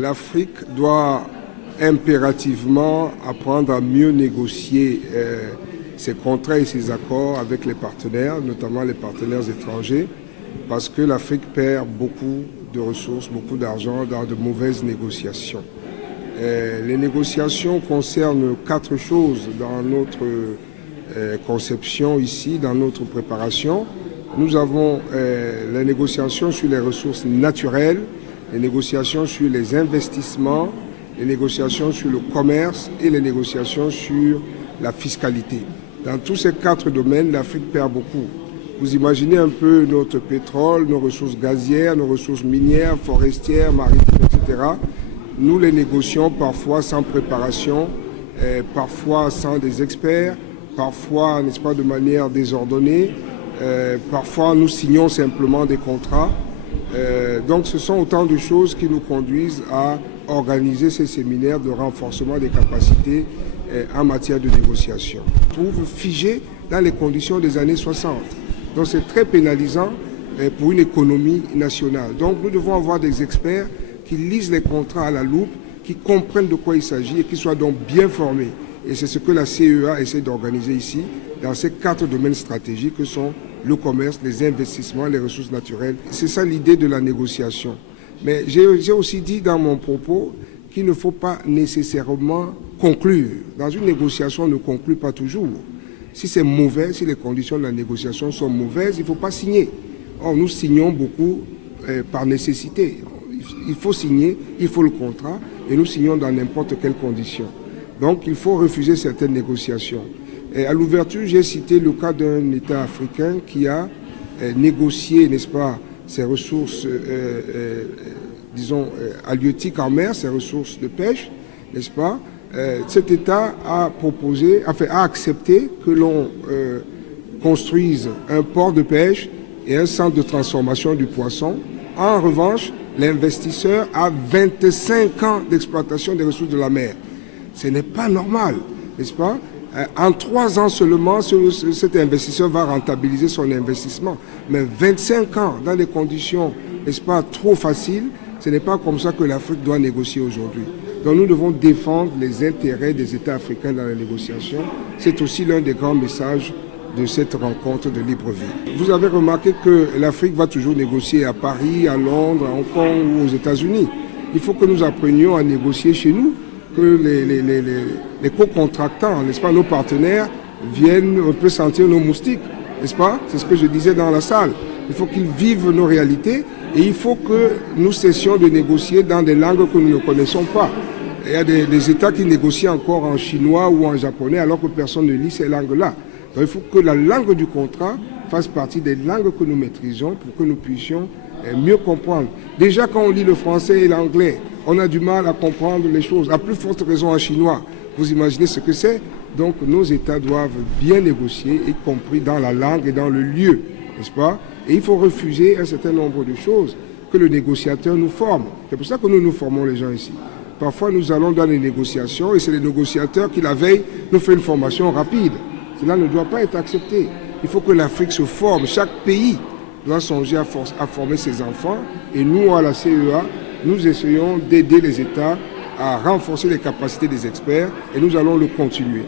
l'Afrique doit impérativement apprendre à mieux négocier ses contrats et ses accords avec les partenaires, notamment les partenaires étrangers, parce que l'Afrique perd beaucoup de ressources, beaucoup d'argent dans de mauvaises négociations. Les négociations concernent 4 choses dans notre conception ici, dans notre préparation. Nous avons les négociations sur les ressources naturelles, les négociations sur les investissements, les négociations sur le commerce et les négociations sur la fiscalité. Dans tous ces 4 domaines, l'Afrique perd beaucoup. Vous imaginez un peu notre pétrole, nos ressources gazières, nos ressources minières, forestières, maritimes, etc. Nous les négocions parfois sans préparation, parfois sans des experts, parfois, n'est-ce pas, de manière désordonnée. Parfois, nous signons simplement des contrats. Donc, ce sont autant de choses qui nous conduisent à organiser ces séminaires de renforcement des capacités en matière de négociation. On se trouve figé dans les conditions des années 60. Donc, c'est très pénalisant pour une économie nationale. Donc, nous devons avoir des experts qui lisent les contrats à la loupe, qui comprennent de quoi il s'agit et qui soient donc bien formés. Et c'est ce que la CEA essaie d'organiser ici, dans ces 4 domaines stratégiques que sont le commerce, les investissements, les ressources naturelles. C'est ça l'idée de la négociation. Mais j'ai aussi dit dans mon propos qu'il ne faut pas nécessairement conclure. Dans une négociation, on ne conclut pas toujours. Si c'est mauvais, si les conditions de la négociation sont mauvaises, il ne faut pas signer. Or, nous signons beaucoup par nécessité. Il faut signer, il faut le contrat, et nous signons dans n'importe quelles conditions. Donc, il faut refuser certaines négociations. Et à l'ouverture, j'ai cité le cas d'un État africain qui a négocié, n'est-ce pas, ses ressources, disons, halieutiques en mer, ses ressources de pêche, n'est-ce pas. Cet État a proposé, enfin, a accepté que l'on construise un port de pêche et un centre de transformation du poisson. En revanche, l'investisseur a 25 ans d'exploitation des ressources de la mer. Ce n'est pas normal, n'est-ce pas? En 3 ans seulement, cet investisseur va rentabiliser son investissement. Mais 25 ans dans des conditions, n'est-ce pas, trop faciles, ce n'est pas comme ça que l'Afrique doit négocier aujourd'hui. Donc nous devons défendre les intérêts des États africains dans la négociation. C'est aussi l'un des grands messages de cette rencontre de libre-vie. Vous avez remarqué que l'Afrique va toujours négocier à Paris, à Londres, à Hong Kong ou aux États-Unis. Il faut que nous apprenions à négocier chez nous, que les co-contractants, n'est-ce pas, nos partenaires, viennent un peu sentir nos moustiques, n'est-ce pas? C'est ce que je disais dans la salle. Il faut qu'ils vivent nos réalités et il faut que nous cessions de négocier dans des langues que nous ne connaissons pas. Il y a des États qui négocient encore en chinois ou en japonais alors que personne ne lit ces langues-là. Donc il faut que la langue du contrat fasse partie des langues que nous maîtrisons pour que nous puissions mieux comprendre. Déjà quand on lit le français et l'anglais, on a du mal à comprendre les choses. À plus forte raison en chinois. Vous imaginez ce que c'est? Donc nos États doivent bien négocier, y compris dans la langue et dans le lieu, n'est-ce pas? Et il faut refuser un certain nombre de choses que le négociateur nous forme. C'est pour ça que nous formons les gens ici. Parfois nous allons dans les négociations et c'est les négociateurs qui la veille nous font une formation rapide. Cela ne doit pas être accepté. Il faut que l'Afrique se forme. Chaque pays doit songer à former ses enfants. Et nous, à la CEA, nous essayons d'aider les États à renforcer les capacités des experts et nous allons le continuer.